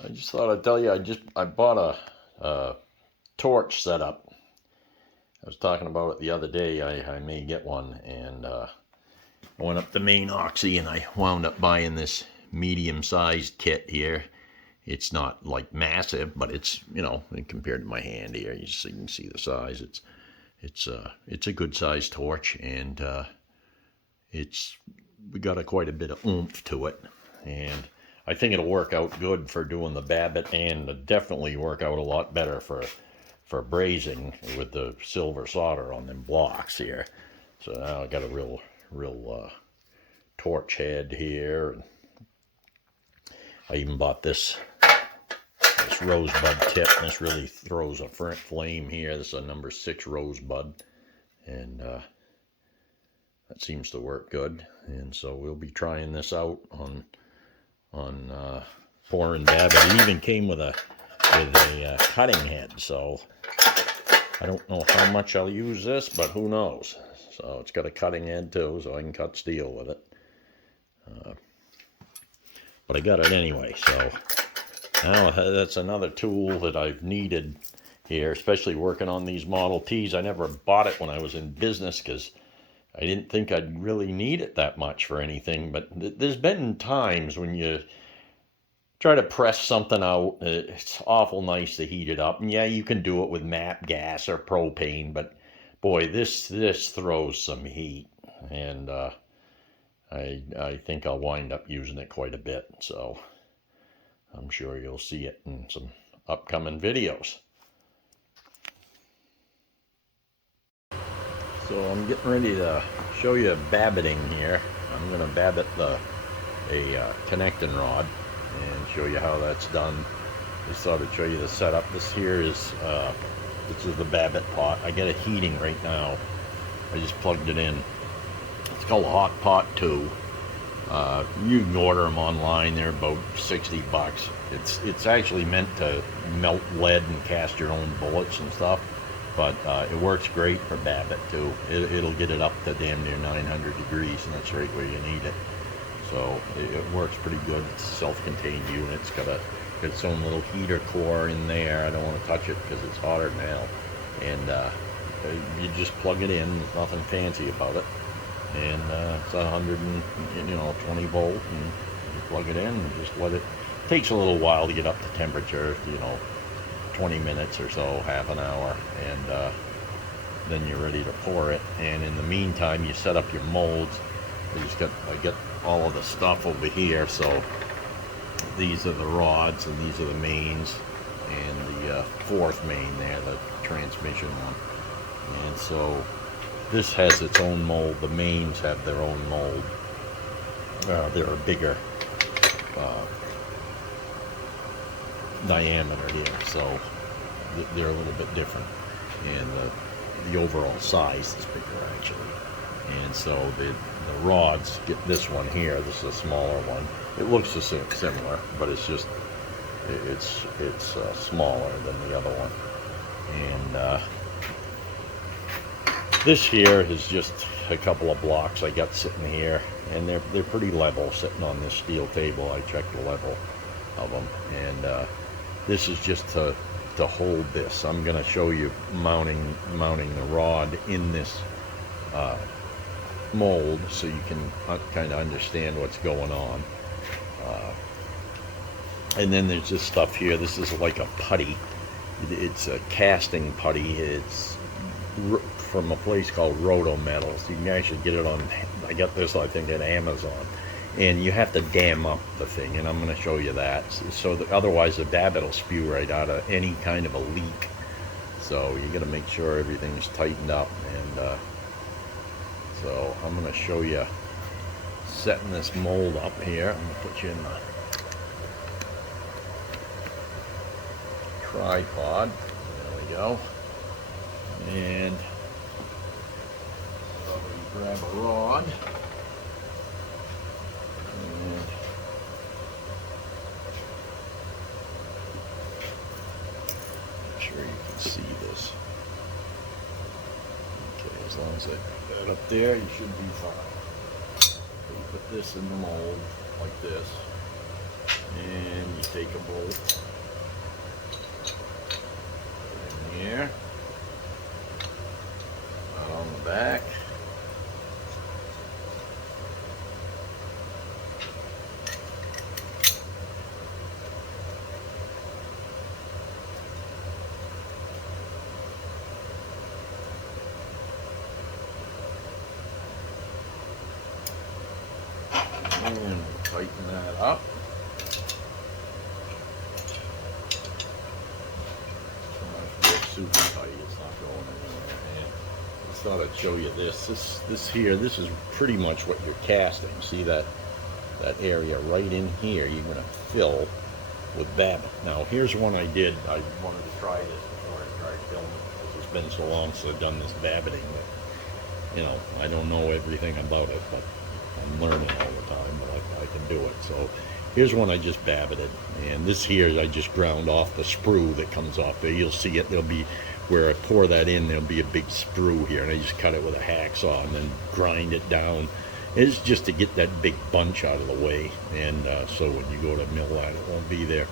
I just thought I'd tell you, I bought a torch setup. I was talking about it the other day. I may get one, and I went up to Main Oxy and I wound up buying this medium-sized kit here. It's not like massive, but it's, compared to my hand here, you can see the size. It's a good sized torch, and we got quite a bit of oomph to it, and I think it'll work out good for doing the Babbitt, and definitely work out a lot better for brazing with the silver solder on them blocks here. So now I got a real torch head here. I even bought this rosebud tip. This really throws a flame here. This is a number 6 rosebud, and that seems to work good. And so we'll be trying this out on pouring Babbitt. It even came with a cutting head, so I don't know how much I'll use this, but who knows. So it's got a cutting head too, so I can cut steel with it. But I got it anyway, so now that's another tool that I've needed here, especially working on these Model Ts. I never bought it when I was in business because I didn't think I'd really need it that much for anything, but there's been times when you try to press something out, it's awful nice to heat it up. And yeah, you can do it with MAP gas or propane, but boy, this throws some heat, and I think I'll wind up using it quite a bit, so I'm sure you'll see it in some upcoming videos. So I'm getting ready to show you babbitting here. I'm going to babbit a connecting rod and show you how that's done. Just thought I'd show you the setup. This is the Babbitt pot. I got it heating right now. I just plugged it in. It's called a hot pot 2. You can order them online. They're about 60 bucks. It's actually meant to melt lead and cast your own bullets and stuff, but it works great for Babbitt too. It'll get it up to damn near 900 degrees, and that's right where you need it. So it works pretty good. It's a self-contained unit. It's got its own little heater core in there. I don't want to touch it because it's hotter now. And you just plug it in. There's nothing fancy about it. And it's 120 volt, and you plug it in and just let it. It takes a little while to get up to temperature. 20 minutes or so, half an hour, and then you're ready to pour it. And in the meantime, you set up your molds. I got all of the stuff over here. So these are the rods, and these are the mains, and the fourth main there, the transmission one. And so this has its own mold. The mains have their own mold. They're a bigger diameter here, so they're a little bit different, and the overall size is bigger actually. And so the rods, get this one here. This is a smaller one. It looks the same, similar, but it's just it's smaller than the other one. And this here is just a couple of blocks I got sitting here, and they're pretty level, sitting on this steel table. I checked the level of them, and this is just to hold this. I'm going to show you mounting the rod in this mold, so you can kind of understand what's going on. And then there's this stuff here. This is like a putty. It's a casting putty. It's from a place called Roto Metals. You can actually get it on, I got this I think at Amazon, and you have to dam up the thing, and I'm going to show you that, so that otherwise the Babbitt will spew right out of any kind of a leak. So you got to make sure everything's tightened up. And so I'm going to show you setting this mold up here. I'm going to put you in the tripod. There we go. And so you grab a rod, and make sure you can see this. Okay, as long as I got that up there, you should be fine. So you put this in the mold like this, and you take a bolt in here, on the back. And tighten that up. Super tight, it's not going anywhere. And I just thought I'd show you this. This is pretty much what you're casting. See that area right in here, you're gonna fill with Babbitt. Now here's one I did. I wanted to try this before I tried filming because it's been so long since I've done this Babbitting that, you know, I don't know everything about it, but I'm learning all the time, but I can do it. So here's one I just Babbitted, and this here I just ground off the sprue that comes off there. You'll see it, there'll be, where I pour that in, there'll be a big sprue here, and I just cut it with a hacksaw and then grind it down. It's just to get that big bunch out of the way, and so when you go to mill that, it won't be there.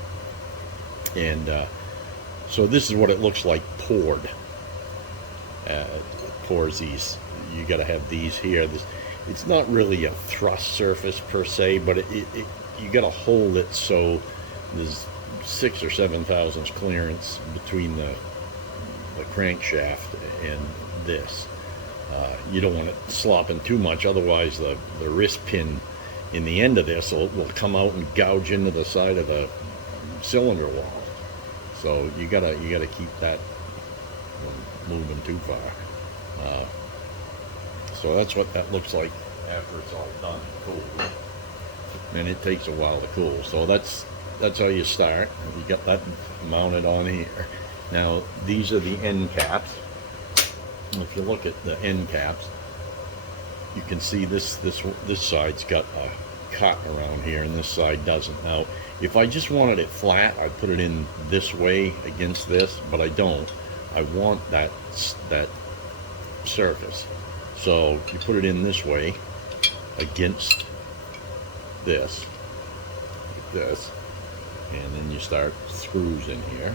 And so this is what it looks like poured. Pours these, you got to have these here. It's not really a thrust surface per se, but you got to hold it so there's 6,000 or 7,000 clearance between the crankshaft and this. You don't want it slopping too much, otherwise the wrist pin in the end of this will come out and gouge into the side of the cylinder wall. So you gotta keep that from moving too far. So that's what that looks like after it's all done and cooled. And it takes a while to cool. So that's how you start. You got that mounted on here. Now these are the end caps. If you look at the end caps, you can see this side's got a cut around here, and this side doesn't. Now, if I just wanted it flat, I'd put it in this way against this, but I don't. I want that surface. So you put it in this way against this, like this, and then you start screws in here.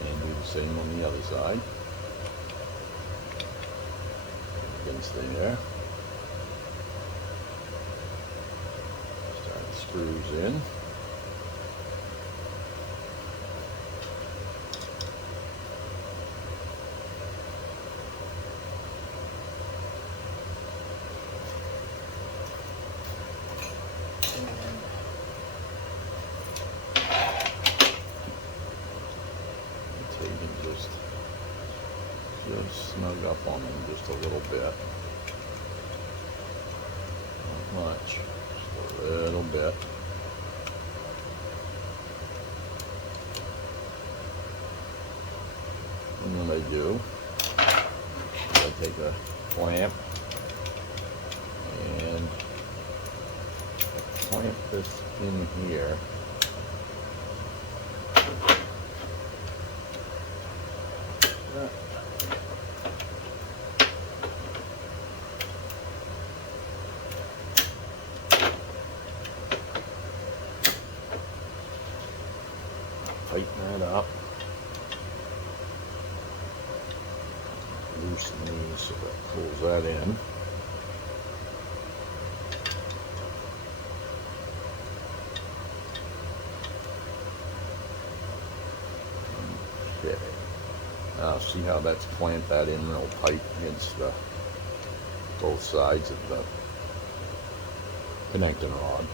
And do the same on the other side. Against there. Start screws in. So you can just snug up on them just a little bit. Not much, just a little bit. And what I do, I take a clamp and clamp this in here. Tighten that up. Loosen these so that pulls that in. Okay. Now see how that's clamped that in real tight against both sides of the connecting rod.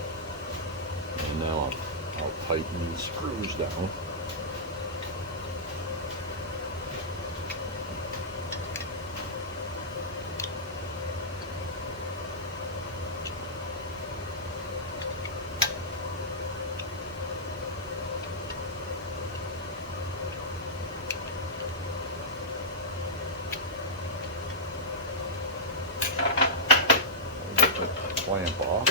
And now I'll tighten these screws down. off.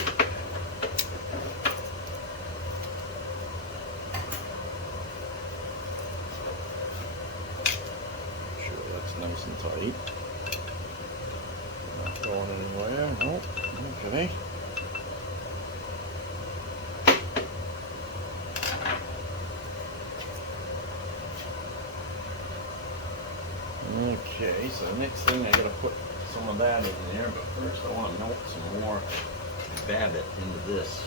Make sure that's nice and tight. Not going anywhere. Nope. Okay. Okay, so the next thing I gotta put some of that in there, but first I want to melt some more Babbitt into this.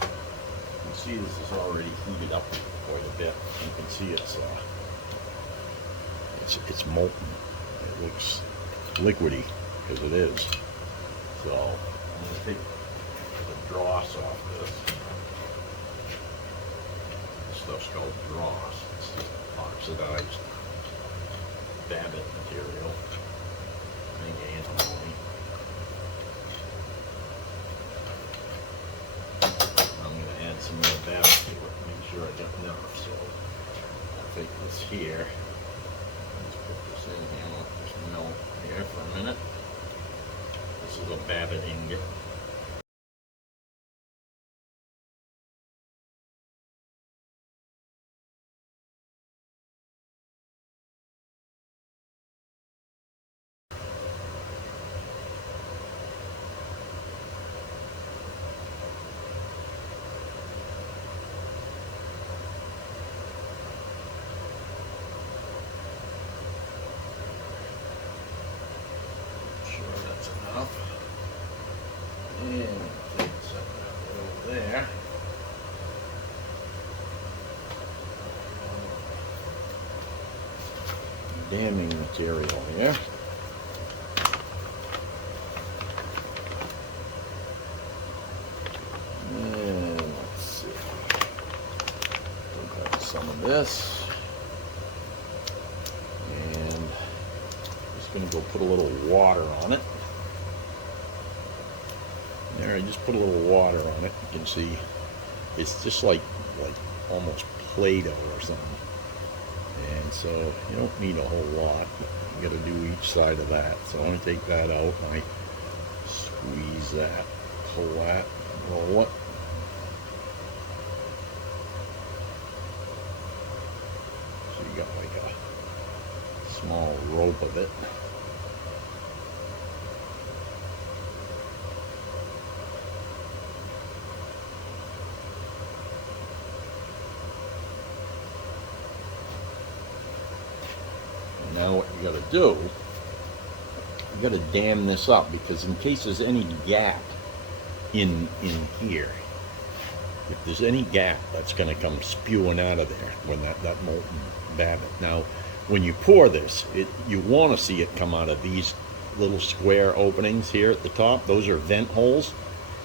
You can see this is already heated up quite a bit. You can see it's molten. It looks liquidy because it is. So I'm going to take the dross off this. This stuff's called dross. It's just oxidized Babbitt material. I think antimony. I'm going to add some more Babbitt to it. Make sure I got enough. So I'll take this here. Let's put this in here. I'll just melt here for a minute. This is a Babbitt ingot. And set that over there. Damming material here. And let's see. We've got some of this. And I'm just going to go put a little water on it. There, I just put a little water on it. You can see it's just like almost Play-Doh or something. And so you don't need a whole lot. You got to do each side of that. So I'm going to take that out and I squeeze that, pull that, roll it. So you got like a small rope of it. Now what you got to do, you got to dam this up, because in case there's any gap in here, if there's any gap, that's going to come spewing out of there when that molten Babbitt. Now, when you pour this, you want to see it come out of these little square openings here at the top. Those are vent holes,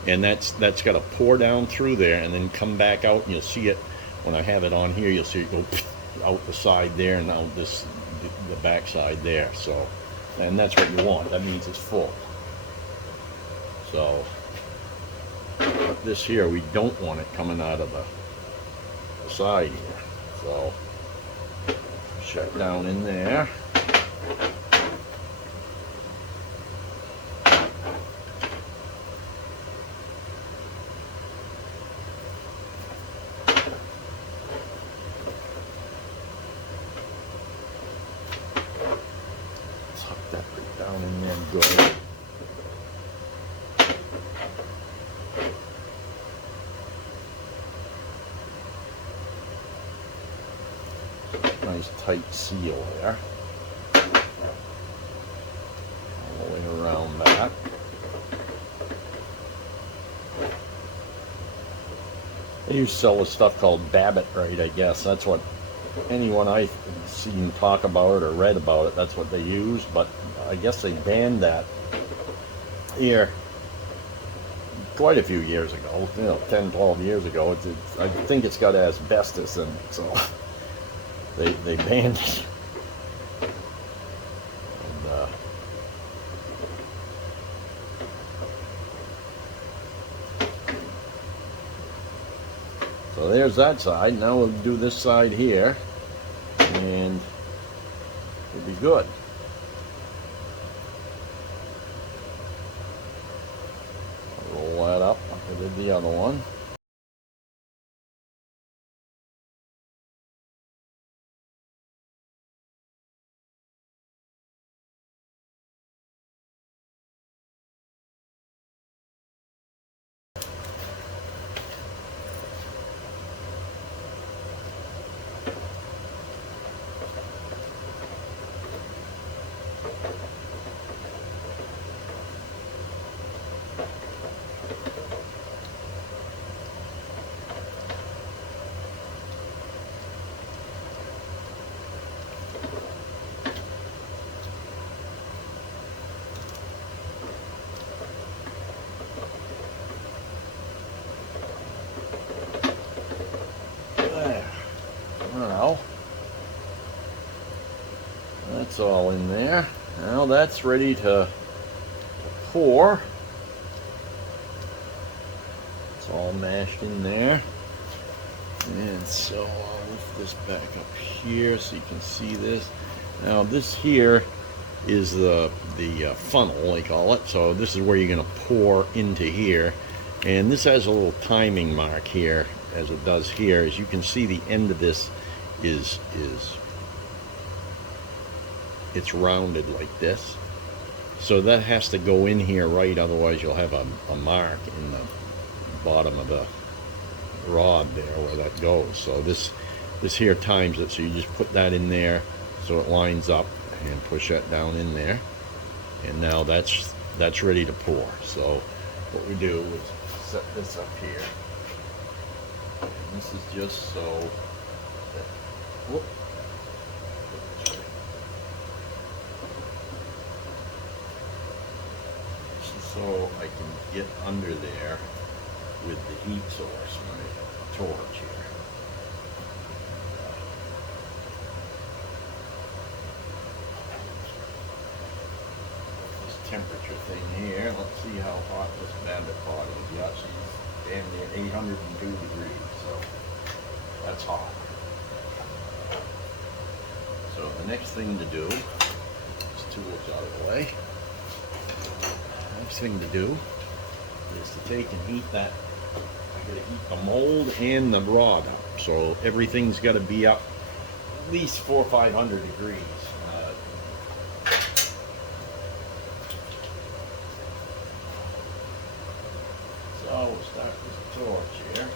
and that's got to pour down through there and then come back out, and you'll see it when I have it on here. You'll see it go out the side there and out the back side there. So, and that's what you want. That means it's full. So but this here, we don't want it coming out of the side here. So shut down in there. That right down in there good. Nice tight seal there. All the way around that. They used to sell this stuff called Babbitt, right? I guess that's what anyone I've seen talk about it or read about it, that's what they use. But I guess they banned that here quite a few years ago, 10, 12 years ago. I think it's got asbestos in it, so they banned it. And, So there's that side. Now we'll do this side here, and it'll be good. Roll that up like I did the other one. Now, that's all in there. Now that's ready to pour. It's all mashed in there. And so I'll lift this back up here so you can see this. Now this here is the funnel, they call it. So this is where you're going to pour into here. And this has a little timing mark here, as it does here. As you can see, the end of this is it's rounded like this. So that has to go in here right, otherwise you'll have a mark in the bottom of the rod there where that goes. So this here times it, so you just put that in there so it lines up and push that down in there. And now that's ready to pour. So what we do is set this up here. And this is just so that, whoop, this is so I can get under there with the heat source, my torch here. This temperature thing here, let's see how hot this Babbitt pot is. Yeah, she's damn near 802 degrees, so that's hot. So the next thing to do, this tool's out of the way. Next thing to do is to take and heat that. I gotta heat the mold and the rod up. So everything's gotta be up at least 400 or 500 degrees. So we'll start with the torch here.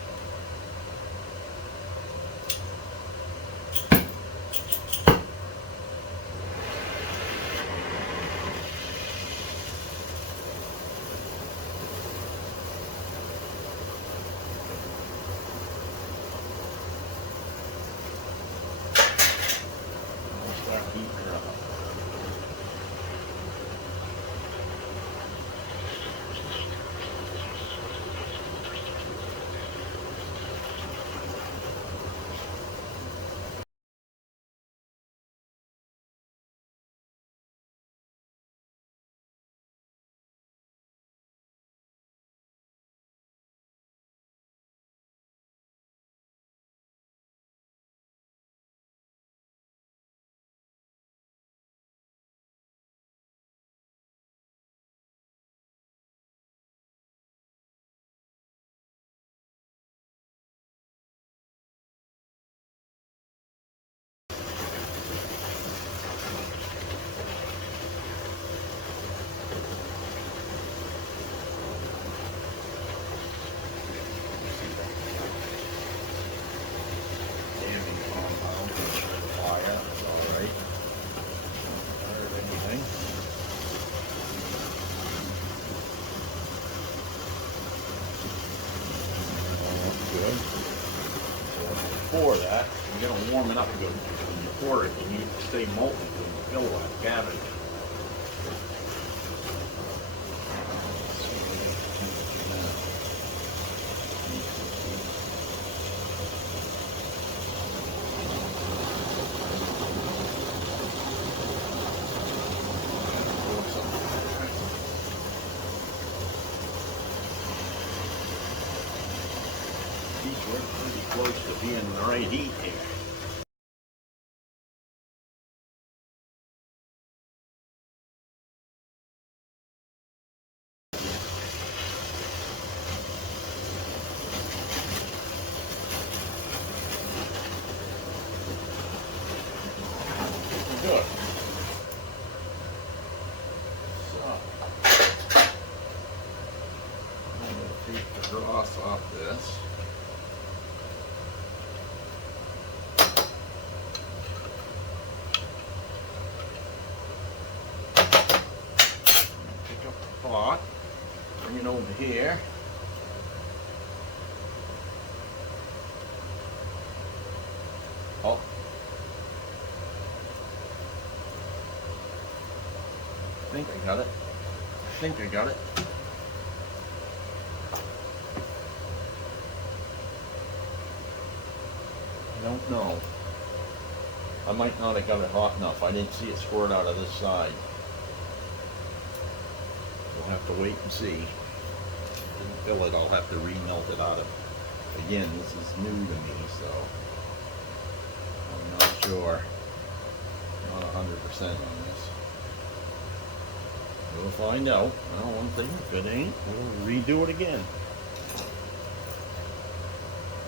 Pour that, you're going to warm it up good. When you pour it, you need to stay molten when you fill that cavity. Each we're pretty close to being in the right heat here. Good. So, I'm going to take the dross off this. Pick up the pot, bring it over here. Oh. I think I got it. I don't know. I might not have got it hot enough. I didn't see it squirt out of this side. We'll have to wait and see. Didn't fill it, I'll have to remelt it out of. Again, this is new to me, so I'm not sure. Not 100% on this. We'll find out. Well, one thing, if it ain't, we'll redo it again.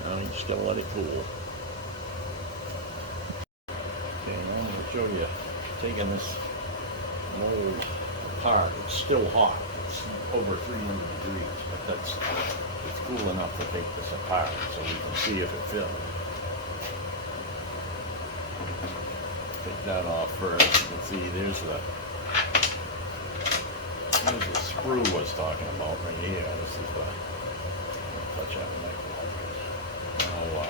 Now you just gotta let it cool. Okay, now I'm gonna show you taking this mold apart. It's still hot. It's over 300 degrees, but it's cool enough to take this apart so we can see if it fills. Take that off first. You can see there's the screw I was talking about right here. This is the touch out the microphone. Now,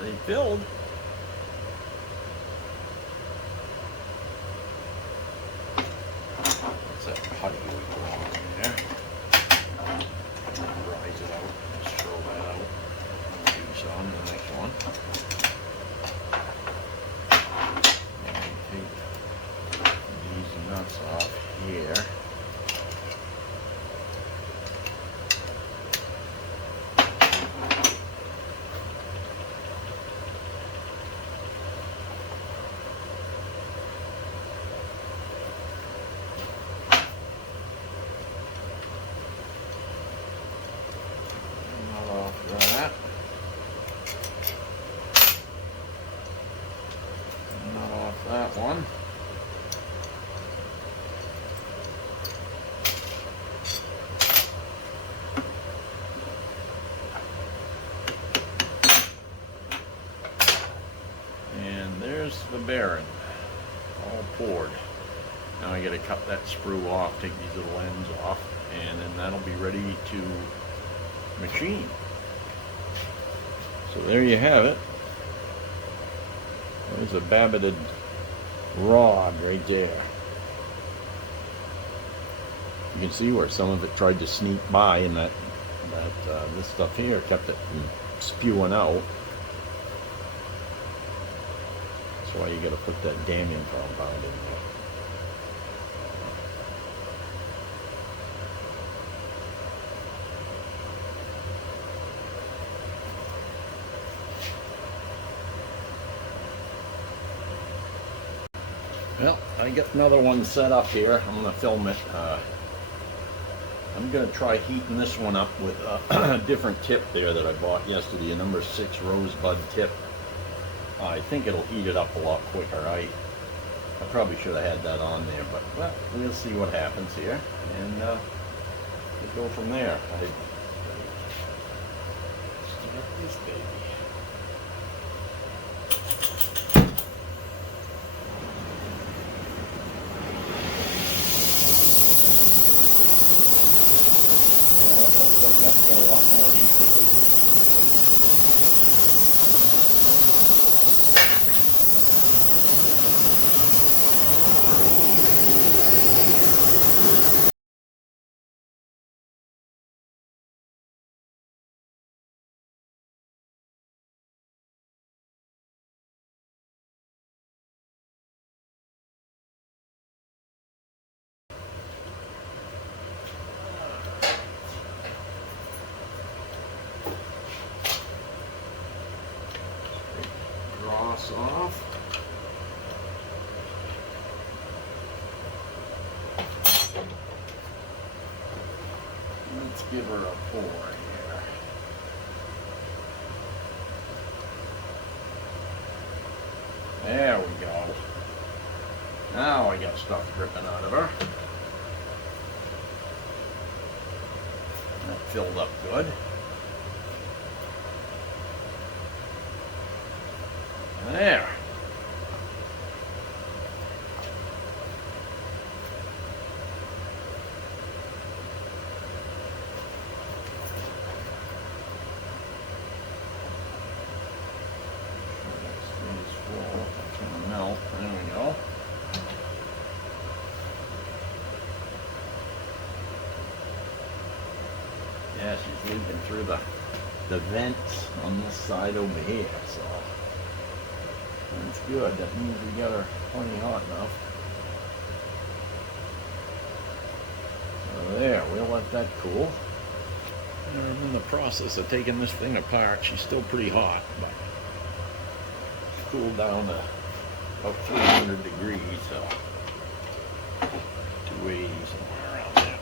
they filled. What's that putty we put on there? Rise it out. Just throw that out. Use on the next one. And take these nuts off here. That. Not off that one. And there's the bearing, all poured. Now I got to cut that sprue off, take these little ends off, and then that'll be ready to machine. So there you have it. There's a Babbitted rod right there. You can see where some of it tried to sneak by, and this stuff here kept it from spewing out. That's why you got to put that damming compound in there. Well, I got another one set up here. I'm going to film it. I'm going to try heating this one up with a different tip there that I bought yesterday, a number 6 rosebud tip. I think it'll heat it up a lot quicker. I probably should have had that on there, but well, we'll see what happens here, and we'll go from there. Let's start this baby. That's got a lot more heat. Dross off. Let's give her a pour here. There we go. Now I got stuff dripping out of her. That filled up good. There. Melt. There we go. Yeah, she's leaking through the vents on this side over here, so that's good. That means we got her plenty hot enough. So there, we'll let that cool. And I'm in the process of taking this thing apart. She's still pretty hot, but it's cooled down to about 300 degrees, so 280 somewhere around there.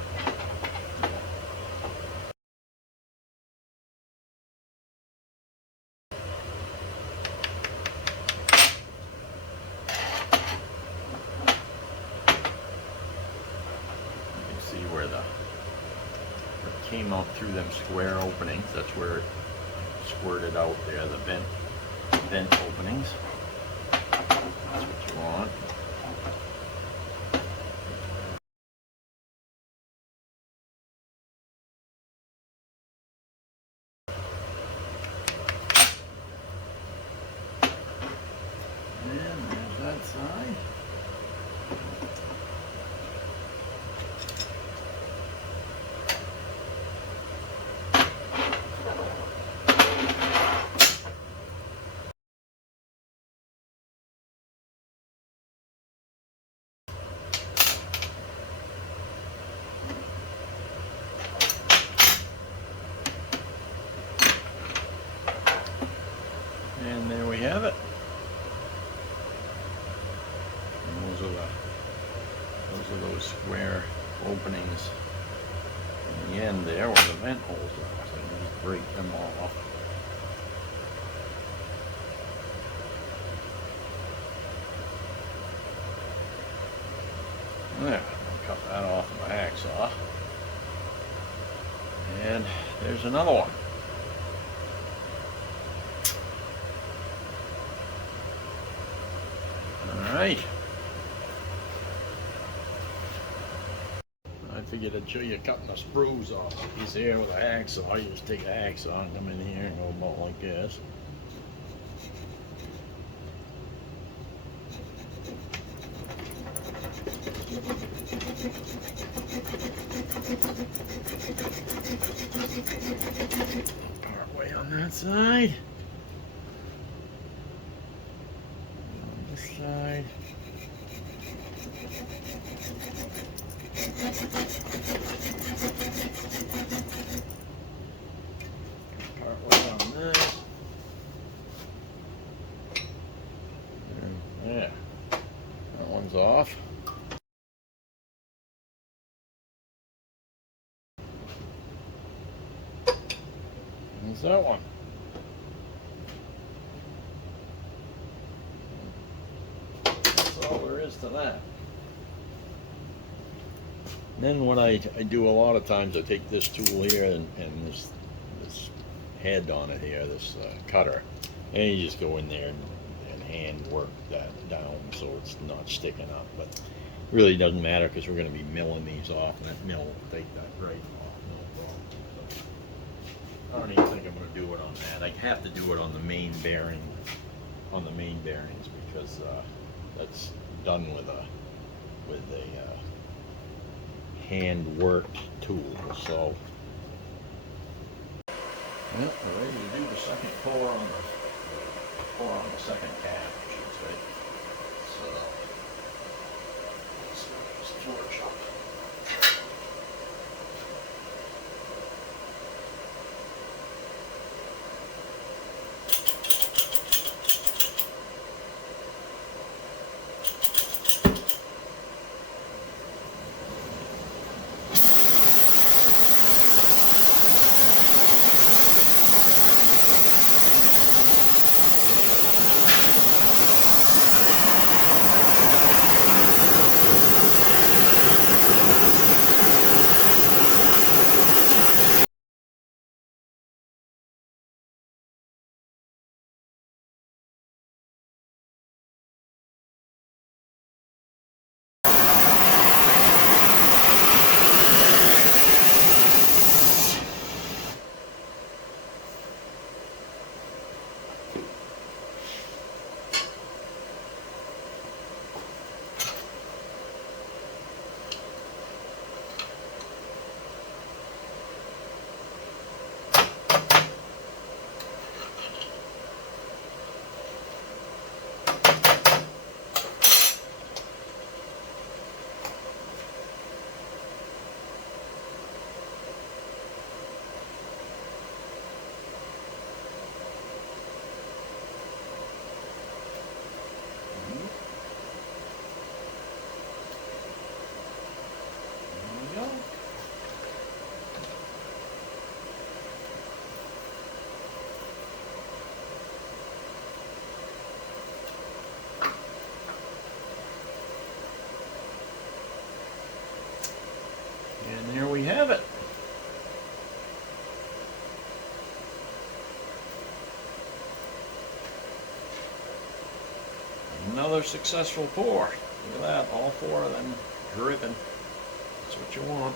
You can see where it came out through them square openings. That's where it squirted out there, the vent openings. That's what you want. And there's that side. And there we have it. And those are those square openings in the end there where the vent holes are. So you just break them off. There, I'll cut that off with my hacksaw. And there's another one. Alright. I figured I'd show you cutting the sprues off a piece here with a hacksaw. You just take a hacksaw and come in here and go about like this. Part way on that side. On this side. Part way on this. Yeah. That one's off. There's that one. That's all there is to that. And then what I do a lot of times, I take this tool here and this head on it here, this cutter, and you just go in there and hand work that down so it's not sticking up. But it really doesn't matter because we're going to be milling these off, and that mill will take that right off. No problem. So I don't even think I'm going to do it on that. I have to do it on the main bearing, on the main bearings, because that's done with a hand worked tool. So well, we're ready to do the second pour on the second cap, I should say. So let's move this torch up. And there we have it. Another successful pour. Look at that, all four of them dripping. That's what you want.